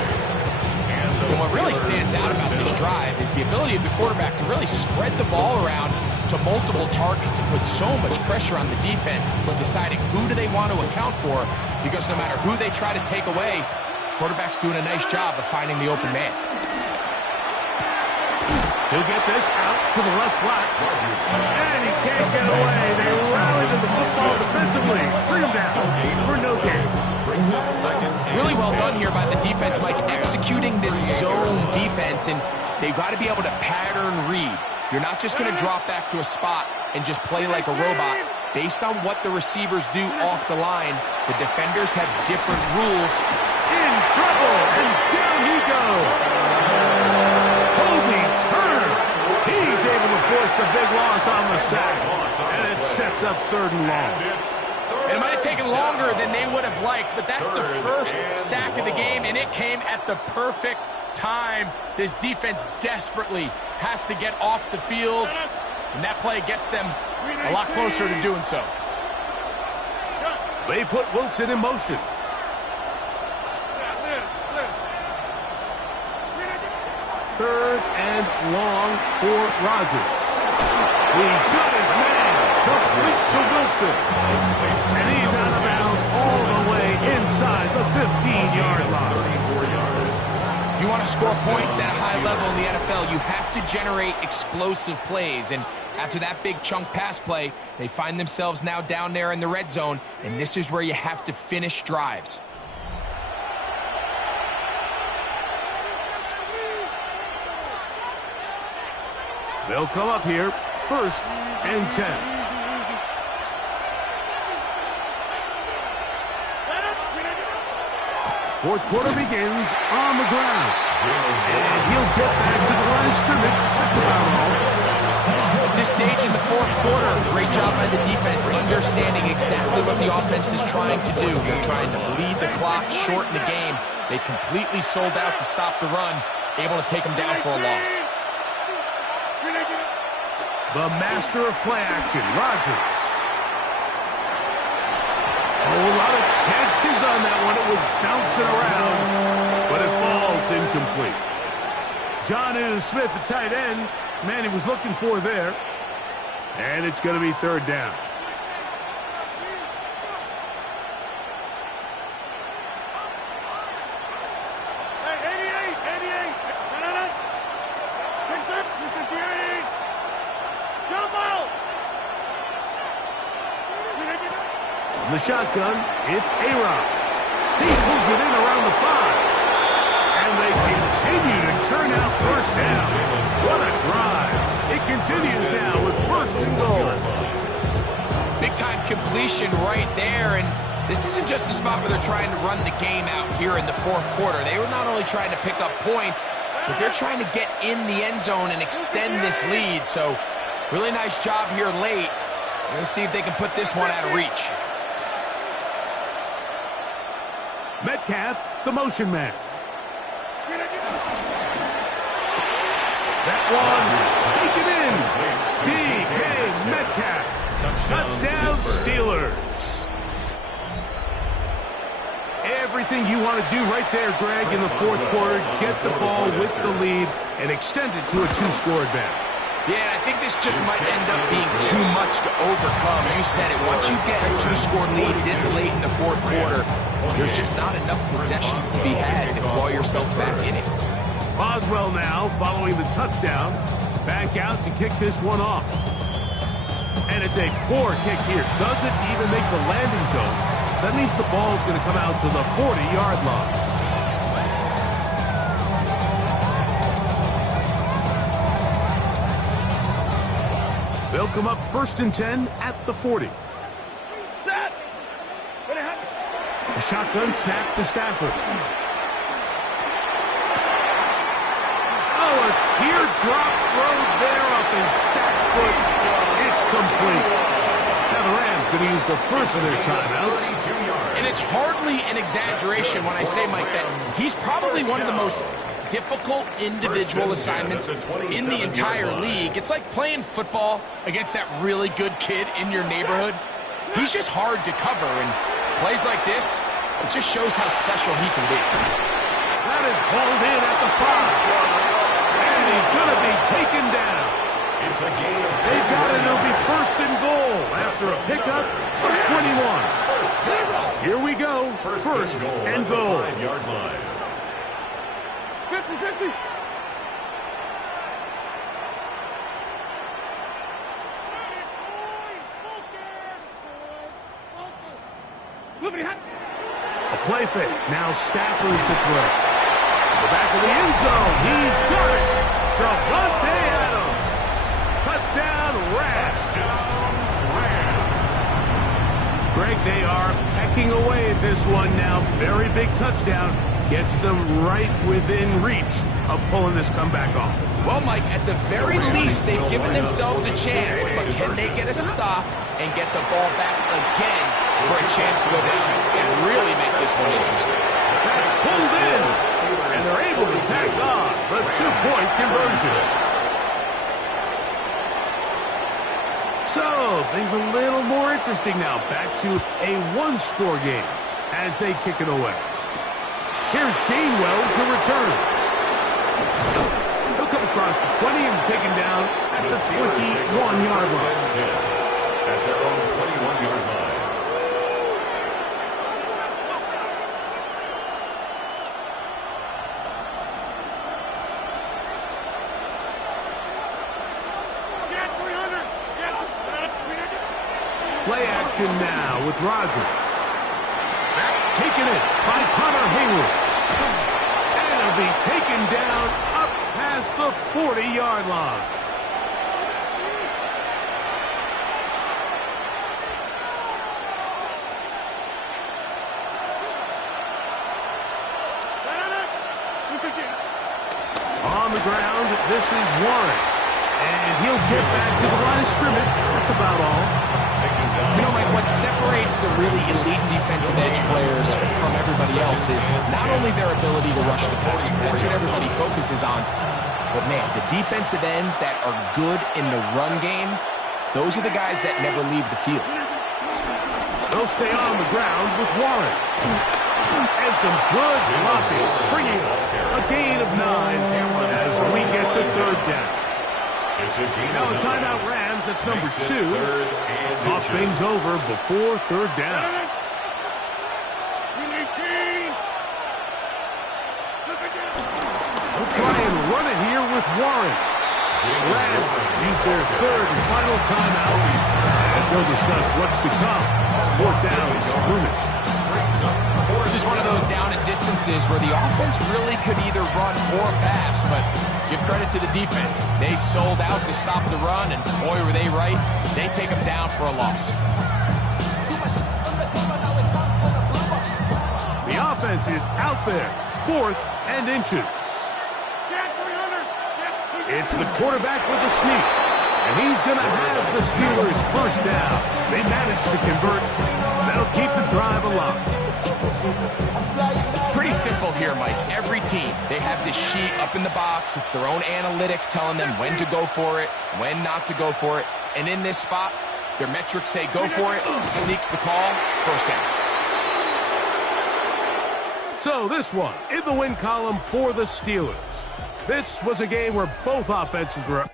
And what really stands out about this drive is the ability of the quarterback to really spread the ball around to multiple targets and put so much pressure on the defense, deciding who do they want to account for, because no matter who they try to take away, quarterback's doing a nice job of finding the open man. He'll get this out to the left flat. And he can't get away. They rally to the football defensively. Bring him down for no gain. brings up second. Really well done here by the defense, Mike, executing this zone defense, and they've got to be able to pattern read. You're not just going to drop back to a spot and just play like a robot. Based on what the receivers do off the line, the defenders have different rules. In trouble, and down he goes. Kobe Turner. He's able to force the big loss on the sack, and it sets up 3rd and long. It might have taken longer than they would have liked, but that's the first sack of the game, and it came at the perfect time. This defense desperately has to get off the field, and that play gets them a lot closer to doing so. They put Wilson in motion. 3rd and long for Rodgers. He's got his man. Completes to Wilson. And he's out of bounds all the way inside the 15-yard line. If you want to score points at a high level in the NFL, you have to generate explosive plays. And after that big chunk pass play, they find themselves now down there in the red zone, and this is where you have to finish drives. They'll come up here, 1st and 10. Fourth quarter begins on the ground. And he'll get back to the line of scrimmage. That's about all. At this stage in the 4th quarter, great job by the defense, understanding exactly what the offense is trying to do. They're trying to bleed the clock, shorten the game. They completely sold out to stop the run, able to take them down for a loss. The master of play action, Rodgers. Oh, a lot of chances on that one. It was bouncing around, but it falls incomplete. Jonnu Smith, the tight end, man he was looking for there. And it's going to be 3rd down. The shotgun, it's A-Rod. He pulls it in around the 5. And they continue to churn out 1st down. What a drive. It continues now with 1st and goal. Big-time completion right there, and this isn't just a spot where they're trying to run the game out here in the 4th quarter. They were not only trying to pick up points, but they're trying to get in the end zone and extend this lead. So, really nice job here late. Let's see if they can put this one out of reach. Metcalf, the motion man. That one taken in. DK Metcalf. Touchdown Steelers. Everything you want to do right there, Greg, in the 4th quarter. Get the ball with the lead and extend it to a 2-score advantage. Yeah, I think this just might end up being too much to overcome. You said it. Once you get a 2-score lead this late in the 4th quarter, there's just not enough possessions to be had to claw yourself back in it. Boswell now, following the touchdown, back out to kick this one off. And it's a poor kick here. Doesn't even make the landing zone. So that means the ball's going to come out to the 40-yard line. They'll come up 1st and 10 at the 40. The shotgun snap to Stafford. Oh, a teardrop throw there off his back foot. It's complete. Now the Rams going to use the first of their timeouts. And it's hardly an exaggeration when I say, Mike, that he's probably one of the most difficult individual assignments in the entire league. It's like playing football against that really good kid in your neighborhood. He's just hard to cover, and plays like this, it just shows how special he can be. That is hauled in at the 5. And he's going to be taken down. It's a gain of 10. They've got it. It'll be 1st and goal after a pickup of 21. Here we go. 1st and goal. 5-yard line. 50-50. A play fake. Now Stafford to throw. In the back of the end zone. He's got it. Javonte Adams. Touchdown, Rams. Greg, they are pecking away at this one now. Very big touchdown. Gets them right within reach of pulling this comeback off. Well, Mike, at the very least, they've given themselves a chance, but can they get a stop and get the ball back again for a chance to go down and really make this one interesting? That's pulled in, and they're able to tack on the two-point conversion. So, things a little more interesting now. Back to a one-score game as they kick it away. Here's Gainwell to return. He'll come across the 20 and taken down at the 21-yard line. At their own 21-yard line. Play action now with Rodgers. Taken it by Connor Hayward. And it'll be taken down up past the 40-yard line. On the ground, this is Warren. And he'll get back to the line of scrimmage. That's about all. You know, Mike, what separates the really elite defensive edge players from everybody else is not only their ability to rush the passer. That's what everybody focuses on. But, man, the defensive ends that are good in the run game, those are the guys that never leave the field. They'll stay on the ground with Warren. And some good blocking. Springing a gain of 9 as we get to third down. Now a timeout Rams, that's number 2. Talk things over before third down. We'll try and run it here with Warren. Rams use their third and final timeout as they'll discuss what's to come. It's fourth down and scrimmage. This is one of those down and distances where the offense really could either run or pass, but give credit to the defense. They sold out to stop the run, and boy, were they right. They take them down for a loss. The offense is out there, 4th and inches. It's the quarterback with the sneak, and he's going to have the Steelers first down. They managed to convert. That'll keep the drive alive. Pretty simple here, Mike. Every team, they have this sheet up in the box. It's their own analytics telling them when to go for it, when not to go for it. And in this spot, their metrics say go for it, sneaks the call, first down. So this one in the win column for the Steelers. This was a game where both offenses were